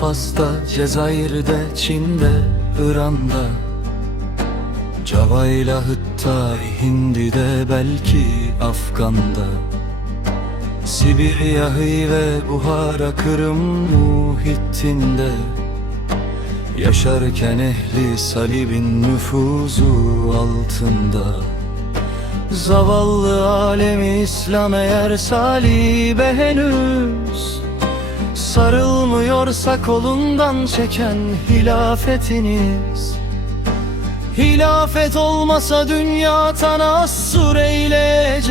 Sivas'ta, Cezayir'de, Çin'de, İran'da. Cava'yla Hıtta, Hindi'de belki Afgan'da. Sibirya, ve Buhara, Kırım, Muhittin'de. Yaşarken ehli salibin nüfuzu altında. Zavallı alemi İslam eğer salibe henüz Sarılmıyorsa kolundan çeken hilafetiniz. Hilafet olmasa dünya tanassur eyleyecek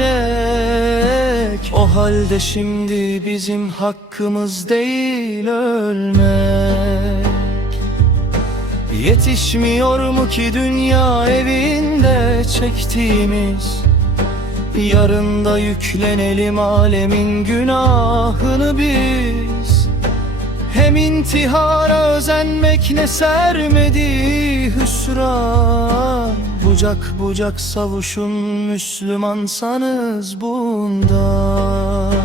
O halde şimdi bizim hakkımız değil ölmek. Yetişmiyor mu ki dünya evinde çektiğimiz? Yarın da yüklenelim alemin günahını biz Hem intihara özenmek ne sermedi hüsran. Bucak bucak savuşun Müslümansanız bundan.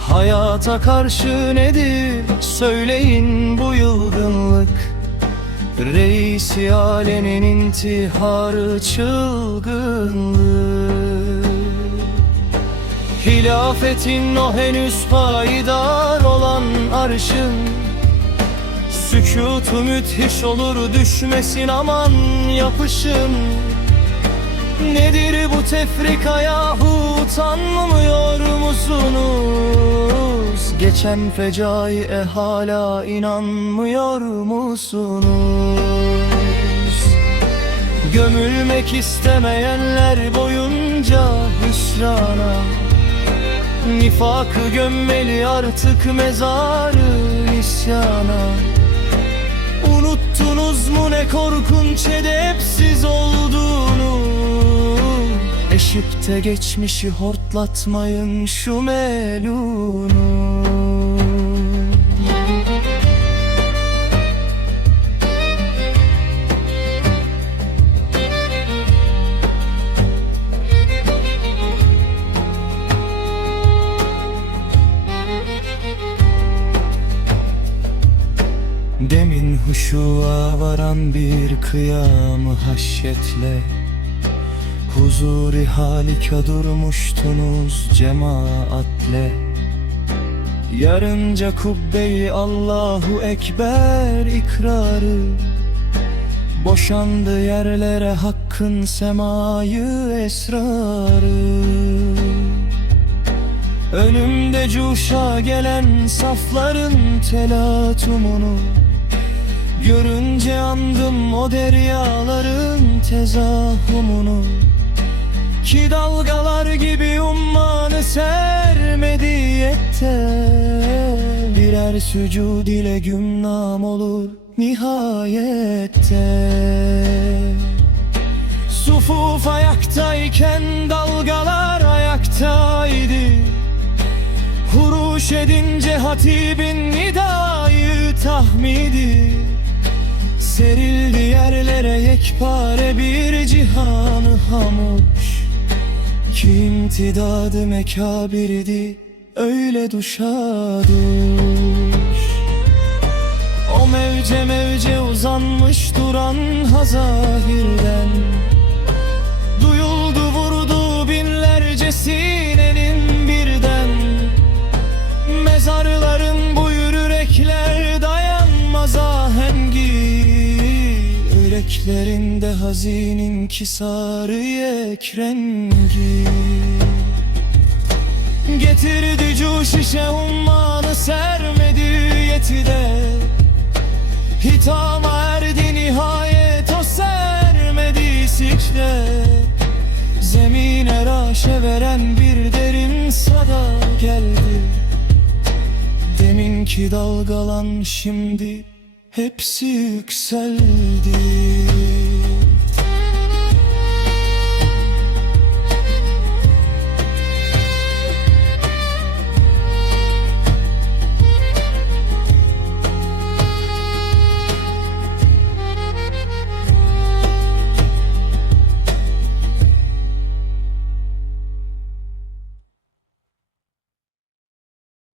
Hayata karşı nedir? Söyleyin bu yılgınlık. Reisi alemin intiharı çılgınlık Hilafetin o henüz payidar olan arşın Sükutu müthiş olur düşmesin aman yapışın Nedir bu tefrika yahu utanmıyor musunuz? Geçen fecaiye hala inanmıyor musunuz? Gömülmek istemeyenler boyunca hüsrana Nifakı gömmeli artık mezarı isyana. Unuttunuz mu ne korkunç edepsiz olduğunu? Eşip de geçmişi hortlatmayın şu melunu Huşuğa varan bir kıyamı haşyetle. Huzuri halika durmuştunuz cemaatle. Yarınca kubbeyi Allahu Ekber ikrarı. Boşandı yerlere hakkın semayı esrarı. Önümde cuşa gelen safların telatumunu Görünce andım o deryaların tezahumunu Ki dalgalar gibi ummanı sermediyette Birer sücud ile gümnam olur nihayette. Sufuf ayaktayken dalgalar ayaktaydı. Huruş edince hatibin nidayı tahmidi Serildi yerlere yekpare bir cihanı hamuş. Ki imtidadı mekabirdi öyle duşa duş. O mevce mevce uzanmış duran hazahirden Yüreklerinde hazinin kisarı yekrengi Getirdi cuş işe ummanı sermedi yetide Hitama erdi nihayet o sermedi sikre. Zemine raşe veren bir derin sada geldi. Deminki dalgalan şimdi hepsi yükseldi